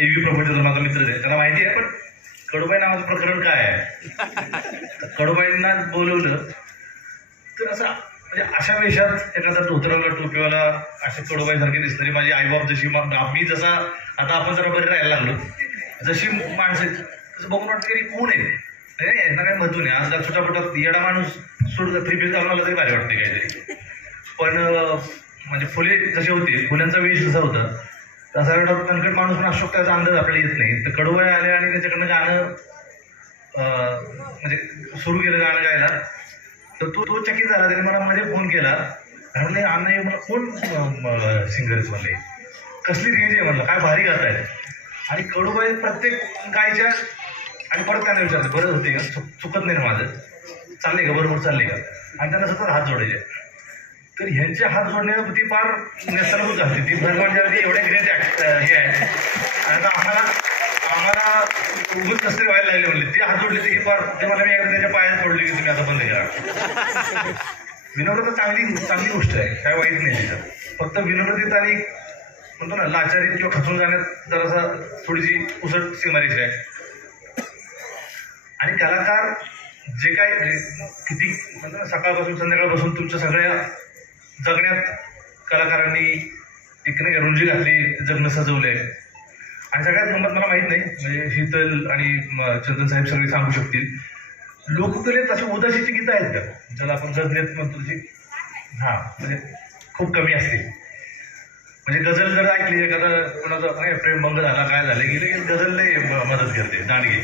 एव्ही promoter माझा मित्र आहे, त्याला माहिती आहे. पण कडूबाई नावाचं प्रकरण काय आहे, कडूबाईंना बोलवलं तर असं म्हणजे अशा वेशात एखादा धोतराला टोपीवाला अशा कडूबाईसारखे दिसणारी माझी आईबाप जशी मी जसा आता आपण जरा बरे राहायला लागलो जशी माणसं तसं बघून वाटतं की कोण आहे यांना काय महत्व नाही. आज छोटा येडा माणूस सोडून थ्री पीस घालून आला तरी भारी वाटते काहीतरी. पण म्हणजे फुले जसे होते, फुल्यांचा वेश जसा होता तसा एवढा कणकट माणूस पण असू शकतो त्याचा अंदाज आपल्याला येत नाही. तर कडूबाई आले आणि त्याच्याकडनं गाणं म्हणजे सुरू केलं गाणं गायला. तर तो चकित झाला. त्याने मला मध्ये फोन केला, म्हणले अण्णा मला कोण सिंगर्स म्हणले, कसली रेंज आहे म्हणलं, काय भारी गात आहे. आणि कडूबाई प्रत्येक गायच्या आणि परत त्यांना विचारलं बरं होते का, चुकत नाही ना माझं, चालले का बरोबर चालले का, आणि त्यांना सतत हात जोडायचे. तर ह्यांचे हात जोडण्यात ती फार नेसरभूत झाली. ती भरगवण्यासाठी एवढे ग्रेट हे आहे. आणि आम्हाला उगून कसं व्हायला लागले म्हणले, ते हात जोडले ते फार, ते मला मी एकदा त्याच्या पायात पडले की तुम्ही आता बंद करा. विनोद चांगली गोष्ट आहे, काय वाईट नाही त्याच्यात. फक्त विनोदीत आणि म्हणतो ना लाचारीत किंवा खचून जाण्यात जरासा थोडीशी उसट सीमारेषा आहे. आणि कलाकार जे काय किती म्हणतो ना सकाळपासून संध्याकाळपासून तुमच्या सगळ्या जगण्यात कलाकारांनी एक नाही रुंजी घातली, जगणं सजवलंय. आणि सगळ्यात गंमत मला माहीत नाही, म्हणजे शीतल आणि चंदन साहेब सगळे सांगू शकतील, लोककलेत अशी उदासीची गीतं आहेत का ज्याला आपण गझलेत म्हणतो तशी, म्हणजे खूप कमी असते. म्हणजे गझल जर ऐकली एखादा कोणाचा काय प्रेमभंग झाला काय झालं की लगेच गझल लय मदत करते, दांडगी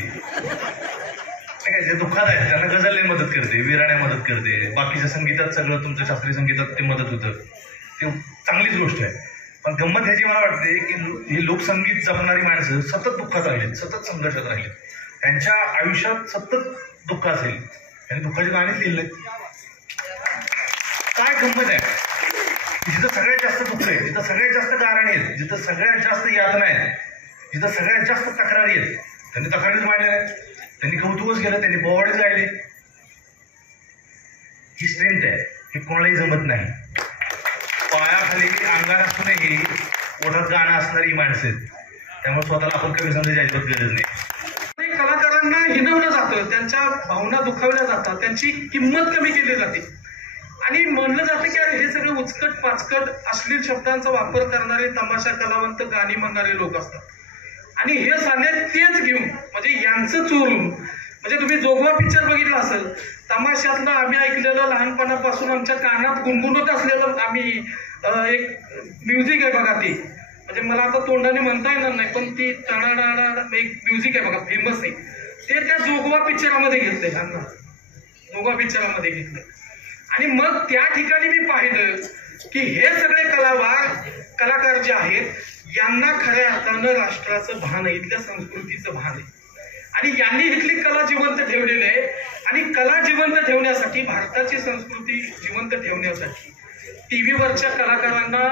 काय जे दुःखात आहेत त्यांना गझल लय मदत करते, विराण्या मदत करते, बाकीच्या संगीतात सगळं तुमच्या शास्त्रीय संगीतात ते मदत होतं, ते चांगलीच गोष्ट आहे. पण गंमत ह्याची मला वाटते की ही लोकसंगीत जपणारी माणसं सतत दुःखात राहिलीत, सतत संघर्षात राहिलीत, त्यांच्या आयुष्यात सतत दुःख असेल, त्यांनी दुःखाची गाणी लिहिली. काय गंमत आहे, जिथं सगळ्यात जास्त दुःख आहे, जिथं सगळ्यात जास्त गारणी आहेत, जिथं सगळ्यात जास्त यातना आहेत, जिथं सगळ्यात जास्त तक्रारी आहेत, त्यांनी तक्रारीच मांडल्या आहेत, त्यांनी कौतुकच केलं, त्यांनी बोवाडीच गायले. ही स्ट्रेंथ आहे, हे कोणालाही जमत नाही. पायाखाली अंगार असूनही ओढत गाणं असणारी ही माणसं आहेत. त्यामुळे स्वतःला आपण कमी समजायची अजिबात गरज नाही. कलाकारांना हिणवलं जातं, त्यांच्या भावना दुखावल्या जातात, त्यांची किंमत कमी केली जाते आणि म्हणलं जातं की अरे हे सगळे उचकट पाचकट अश्लील शब्दांचा वापर करणारे तमाशा कलावंत, गाणी म्हणणारे लोक असतात. आणि हे साधे तेच घेऊन म्हणजे यांचं चोरून, म्हणजे तुम्ही जोगवा पिक्चर बघितला असेल, तमाशातलं आम्ही ऐकलेलं लहानपणापासून आमच्या कानात गुणगुणत असलेलं आम्ही एक म्युझिक आहे बघा, ती म्हणजे मला आता तोंडाने म्हणता येणार नाही, पण ती टाणाडाणा एक म्युझिक आहे बघा, फेमस आहे, ते त्या जोगवा पिक्चरामध्ये घेतलंय, जोगवा पिक्चरामध्ये घेतलंय. आणि मग त्या ठिकाणी मी पाहिलं की हे सगळे कलाकार जे आहेत यांना खऱ्या अर्थानं राष्ट्राचं भान आहे, इथल्या संस्कृतीचं भान आहे, आणि यांनी इथली कला जिवंत ठेवलेली आहे. आणि कला जिवंत ठेवण्यासाठी, भारताची संस्कृती जिवंत ठेवण्यासाठी टीव्हीवरच्या कलाकारांना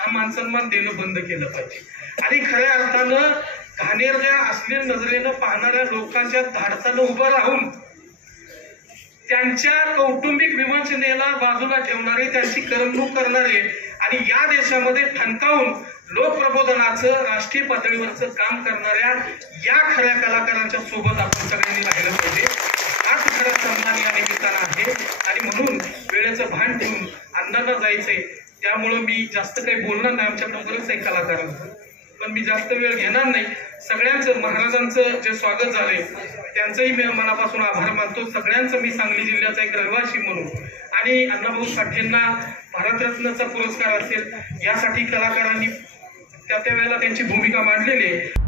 हा मानसन्मान देणं बंद केलं पाहिजे. आणि खऱ्या अर्थानं घाणेरड्या अश्लील नजरेनं पाहणाऱ्या लोकांच्या धाडसानं उभं राहून त्यांच्या कौटुंबिक विवंचनेला बाजूला ठेवणारे, त्यांची करमणूक करणारे आणि या देशामध्ये ठणकावून लोकप्रबोधनाचं राष्ट्रीय पातळीवरचं काम करणाऱ्या या खऱ्या कलाकारांच्या सोबत आपण सगळ्यांनी राहिलं पाहिजे. हाच खरा सन्मान या निमित्तानं आहे. आणि म्हणून वेळेचं भान ठेवून अण्णांना जायचंय, त्यामुळं मी जास्त काही बोलणार नाही. आमच्याकडे बरंच आहे कलाकारांचं, पण मी जास्त वेळ घेणार नाही. सगळ्यांचं, महाराजांचं जे स्वागत झालंय त्यांचंही मी मनापासून आभार मानतो. सगळ्यांचं मी सांगली जिल्ह्याचा एक रहिवासी म्हणून आणि अण्णाभाऊ साठेंना भारतरत्नचा पुरस्कार असेल यासाठी कलाकारांनी त्या वेळेला त्यांची भूमिका मांडलेली आहे.